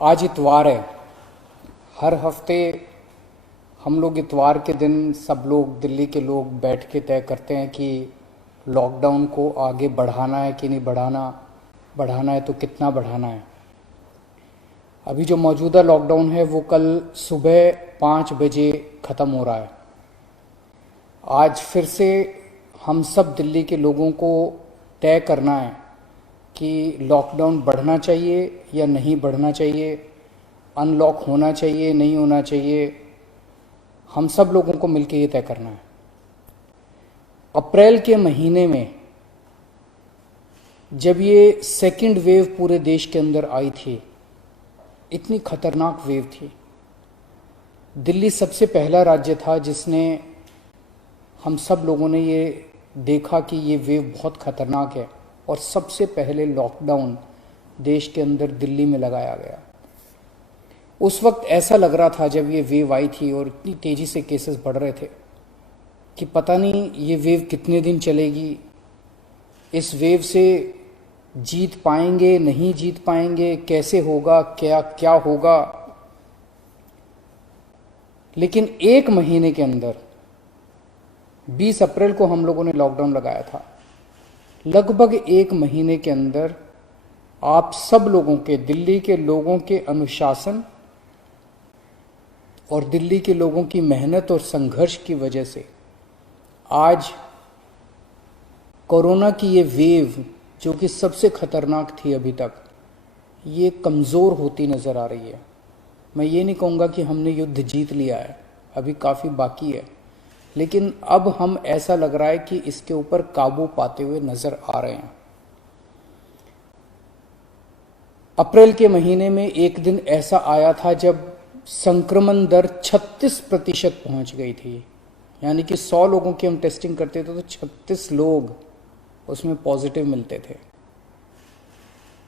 आज इतवार है। हर हफ्ते हम लोग इतवार के दिन सब लोग दिल्ली के लोग बैठ के तय करते हैं कि लॉकडाउन को आगे बढ़ाना है कि नहीं बढ़ाना, बढ़ाना है तो कितना बढ़ाना है। अभी जो मौजूदा लॉकडाउन है वो कल सुबह 5 बजे ख़त्म हो रहा है। आज फिर से हम सब दिल्ली के लोगों को तय करना है कि लॉकडाउन बढ़ना चाहिए या नहीं बढ़ना चाहिए, अनलॉक होना चाहिए नहीं होना चाहिए। हम सब लोगों को मिलकर ये तय करना है। अप्रैल के महीने में जब ये सेकंड वेव पूरे देश के अंदर आई थी, इतनी खतरनाक वेव थी। दिल्ली सबसे पहला राज्य था जिसने, हम सब लोगों ने ये देखा कि ये वेव बहुत खतरनाक है और सबसे पहले लॉकडाउन देश के अंदर दिल्ली में लगाया गया। उस वक्त ऐसा लग रहा था जब ये वेव आई थी और इतनी तेजी से केसेस बढ़ रहे थे कि पता नहीं ये वेव कितने दिन चलेगी, इस वेव से जीत पाएंगे नहीं जीत पाएंगे, कैसे होगा, क्या क्या होगा। लेकिन एक महीने के अंदर 20 अप्रैल को हम लोगों ने लॉकडाउन लगाया था। लगभग एक महीने के अंदर आप सब लोगों के, दिल्ली के लोगों के अनुशासन और दिल्ली के लोगों की मेहनत और संघर्ष की वजह से आज कोरोना की ये वेव, जो कि सबसे खतरनाक थी अभी तक, ये कमज़ोर होती नज़र आ रही है। मैं ये नहीं कहूँगा कि हमने युद्ध जीत लिया है, अभी काफ़ी बाकी है, लेकिन अब हम, ऐसा लग रहा है कि इसके ऊपर काबू पाते हुए नज़र आ रहे हैं। अप्रैल के महीने में एक दिन ऐसा आया था जब संक्रमण दर 36% पहुंच गई थी। यानी कि 100 लोगों की हम टेस्टिंग करते थे तो 36 लोग उसमें पॉजिटिव मिलते थे।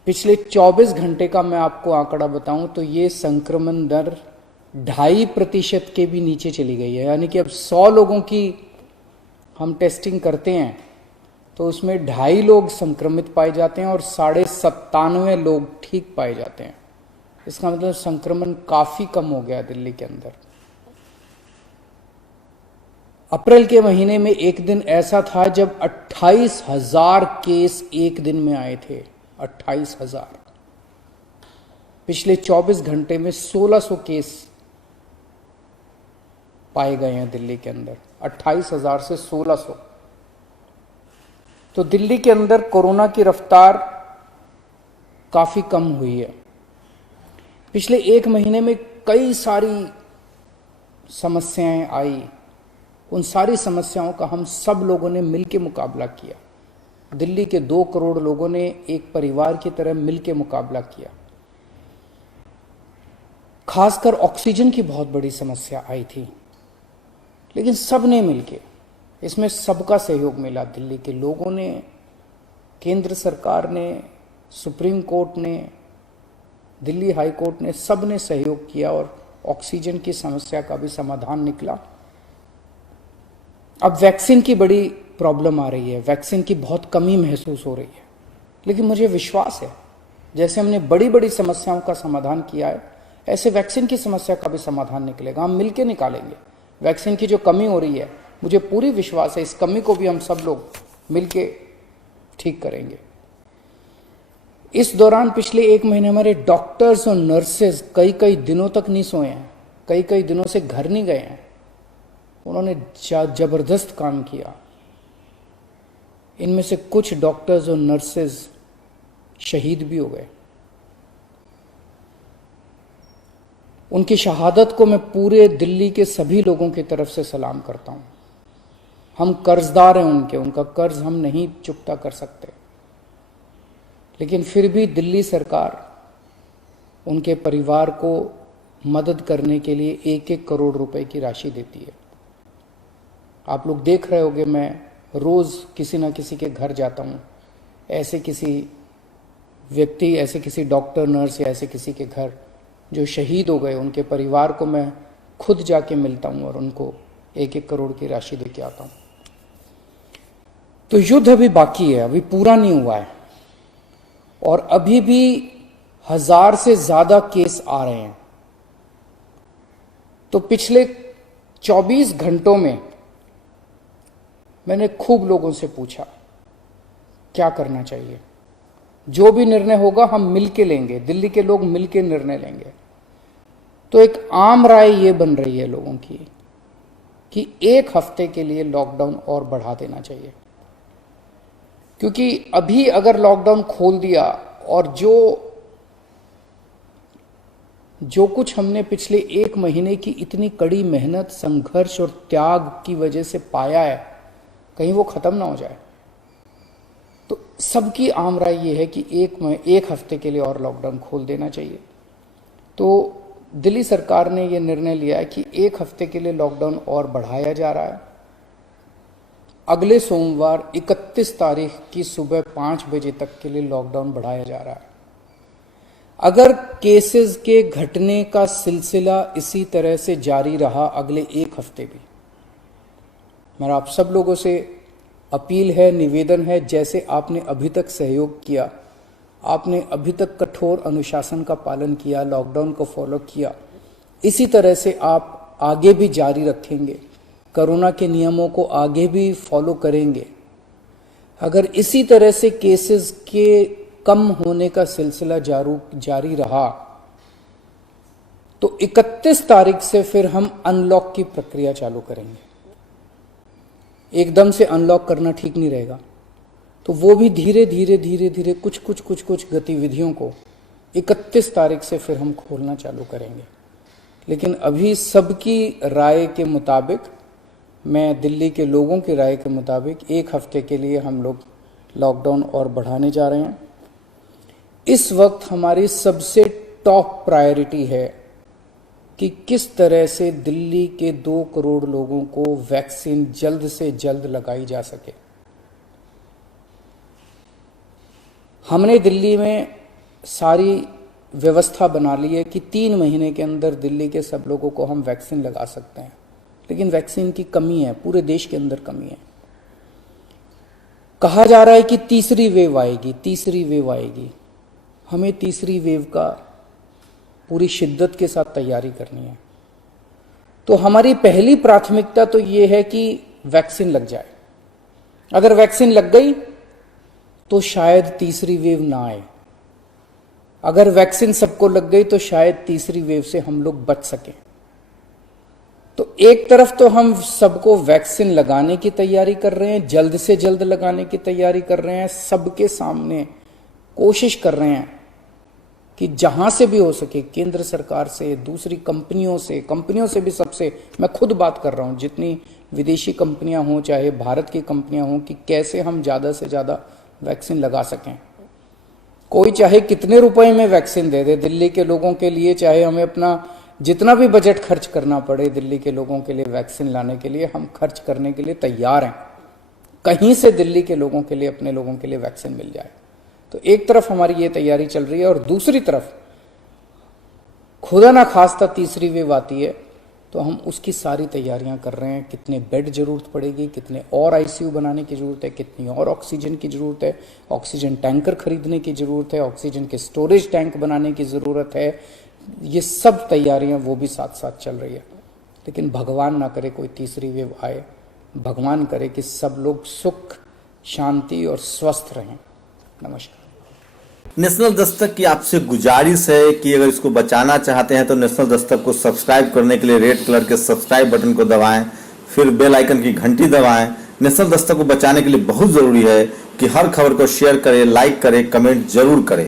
पिछले 24 घंटे का मैं आपको आंकड़ा बताऊं तो ये संक्रमण दर 2.5% के भी नीचे चली गई है। यानी कि अब 100 लोगों की हम टेस्टिंग करते हैं तो उसमें 2.5 लोग संक्रमित पाए जाते हैं और 97.5 लोग ठीक पाए जाते हैं। इसका मतलब संक्रमण काफी कम हो गया दिल्ली के अंदर। अप्रैल के महीने में एक दिन ऐसा था जब 28,000 केस एक दिन में आए थे। 28,000। पिछले 24 घंटे में 1600 केस पाए गए हैं दिल्ली के अंदर। 28,000 से 1600। तो दिल्ली के अंदर कोरोना की रफ्तार काफी कम हुई है। पिछले एक महीने में कई सारी समस्याएं आई। उन सारी समस्याओं का हम सब लोगों ने मिलकर मुकाबला किया। दिल्ली के 2 करोड़ लोगों ने एक परिवार की तरह मिलकर मुकाबला किया। खासकर ऑक्सीजन की बहुत बड़ी समस्या आई थी, लेकिन सब ने मिलके, इसमें सबका सहयोग मिला। दिल्ली के लोगों ने, केंद्र सरकार ने, सुप्रीम कोर्ट ने, दिल्ली हाई कोर्ट ने, सब ने सहयोग किया और ऑक्सीजन की समस्या का भी समाधान निकला। अब वैक्सीन की बड़ी प्रॉब्लम आ रही है, वैक्सीन की बहुत कमी महसूस हो रही है, लेकिन मुझे विश्वास है जैसे हमने बड़ी बड़ी समस्याओं का समाधान किया है, ऐसे वैक्सीन की समस्या का भी समाधान निकलेगा। हम मिलकर निकालेंगे। वैक्सीन की जो कमी हो रही है, मुझे पूरी विश्वास है इस कमी को भी हम सब लोग मिलके ठीक करेंगे। इस दौरान पिछले एक महीने हमारे डॉक्टर्स और नर्सेज कई कई दिनों तक नहीं सोए हैं, कई कई दिनों से घर नहीं गए हैं। उन्होंने जबरदस्त काम किया। इनमें से कुछ डॉक्टर्स और नर्सेज शहीद भी हो गए। उनकी शहादत को मैं पूरे दिल्ली के सभी लोगों की तरफ से सलाम करता हूं। हम कर्जदार हैं उनके, उनका कर्ज हम नहीं चुकता कर सकते, लेकिन फिर भी दिल्ली सरकार उनके परिवार को मदद करने के लिए 1-1 करोड़ रुपए की राशि देती है। आप लोग देख रहे होंगे, मैं रोज किसी ना किसी के घर जाता हूं, ऐसे किसी व्यक्ति, ऐसे किसी डॉक्टर, नर्स या ऐसे किसी के घर जो शहीद हो गए, उनके परिवार को मैं खुद जाके मिलता हूं और उनको 1-1 करोड़ की राशि दे के आता हूं। तो युद्ध अभी बाकी है, अभी पूरा नहीं हुआ है और अभी भी 1000 से ज्यादा केस आ रहे हैं। तो पिछले 24 घंटों में मैंने खूब लोगों से पूछा क्या करना चाहिए। जो भी निर्णय होगा हम मिलके लेंगे, दिल्ली के लोग मिलके निर्णय लेंगे। तो एक आम राय ये बन रही है लोगों की कि 1 हफ्ते के लिए लॉकडाउन और बढ़ा देना चाहिए, क्योंकि अभी अगर लॉकडाउन खोल दिया और जो कुछ हमने पिछले 1 महीने की इतनी कड़ी मेहनत, संघर्ष और त्याग की वजह से पाया है, कहीं वो खत्म ना हो जाए। तो सबकी आम राय ये है कि 1 हफ्ते के लिए और लॉकडाउन खोल देना चाहिए। तो दिल्ली सरकार ने ये निर्णय लिया है कि 1 हफ्ते के लिए लॉकडाउन और बढ़ाया जा रहा है। अगले सोमवार 31 तारीख की सुबह 5 बजे तक के लिए लॉकडाउन बढ़ाया जा रहा है। अगर केसेस के घटने का सिलसिला इसी तरह से जारी रहा अगले 1 हफ्ते भी, मेरा आप सब लोगों से अपील है, निवेदन है, जैसे आपने अभी तक सहयोग किया, आपने अभी तक कठोर अनुशासन का पालन किया, लॉकडाउन को फॉलो किया, इसी तरह से आप आगे भी जारी रखेंगे, कोरोना के नियमों को आगे भी फॉलो करेंगे। अगर इसी तरह से केसेस के कम होने का सिलसिला जारी रहा तो 31 तारीख से फिर हम अनलॉक की प्रक्रिया चालू करेंगे। एकदम से अनलॉक करना ठीक नहीं रहेगा, तो वो भी धीरे धीरे कुछ गतिविधियों को 31 तारीख से फिर हम खोलना चालू करेंगे। लेकिन अभी सबकी राय के मुताबिक, मैं दिल्ली के लोगों की राय के मुताबिक 1 हफ्ते के लिए हम लोग लॉकडाउन और बढ़ाने जा रहे हैं। इस वक्त हमारी सबसे टॉप प्रायोरिटी है कि किस तरह से दिल्ली के 2 करोड़ लोगों को वैक्सीन जल्द से जल्द लगाई जा सके। हमने दिल्ली में सारी व्यवस्था बना ली है कि 3 महीने के अंदर दिल्ली के सब लोगों को हम वैक्सीन लगा सकते हैं, लेकिन वैक्सीन की कमी है, पूरे देश के अंदर कमी है। कहा जा रहा है कि तीसरी वेव आएगी। हमें तीसरी वेव का पूरी शिद्दत के साथ तैयारी करनी है। तो हमारी पहली प्राथमिकता तो ये है कि वैक्सीन लग जाए। अगर वैक्सीन लग गई तो शायद तीसरी वेव ना आए। अगर वैक्सीन सबको लग गई तो शायद तीसरी वेव से हम लोग बच सकें। तो एक तरफ तो हम सबको वैक्सीन लगाने की तैयारी कर रहे हैं, जल्द से जल्द लगाने की तैयारी कर रहे हैं, सबके सामने कोशिश कर रहे हैं कि जहां से भी हो सके, केंद्र सरकार से, दूसरी कंपनियों से भी, सबसे मैं खुद बात कर रहा हूं, जितनी विदेशी कंपनियां हों चाहे भारत की कंपनियां हों, कि कैसे हम ज्यादा से ज्यादा वैक्सीन लगा सकें। कोई चाहे कितने रुपए में वैक्सीन दे दे दिल्ली के लोगों के लिए, चाहे हमें अपना जितना भी बजट खर्च करना पड़े दिल्ली के लोगों के लिए वैक्सीन लाने के लिए, हम खर्च करने के लिए तैयार हैं। कहीं से दिल्ली के लोगों के लिए, अपने लोगों के लिए वैक्सीन मिल जाए। तो एक तरफ हमारी ये तैयारी चल रही है और दूसरी तरफ खुदा ना खास्ता तीसरी वेव आती है तो हम उसकी सारी तैयारियां कर रहे हैं। कितने बेड जरूरत पड़ेगी, कितने और आईसीयू बनाने की जरूरत है, कितनी और ऑक्सीजन की जरूरत है, ऑक्सीजन टैंकर खरीदने की जरूरत है, ऑक्सीजन के स्टोरेज टैंक बनाने की जरूरत है। ये सब तैयारियां वो भी साथ साथ चल रही है। लेकिन भगवान ना करे कोई तीसरी वेव आए, भगवान करे कि सब लोग सुख, शांति और स्वस्थ रहें। नमस्कार। नेशनल दस्तक की आपसे गुजारिश है कि अगर इसको बचाना चाहते हैं तो नेशनल दस्तक को सब्सक्राइब करने के लिए रेड कलर के सब्सक्राइब बटन को दबाएं, फिर बेल आइकन की घंटी दबाएं। नेशनल दस्तक को बचाने के लिए बहुत जरूरी है कि हर खबर को शेयर करें, लाइक करें, कमेंट जरूर करें।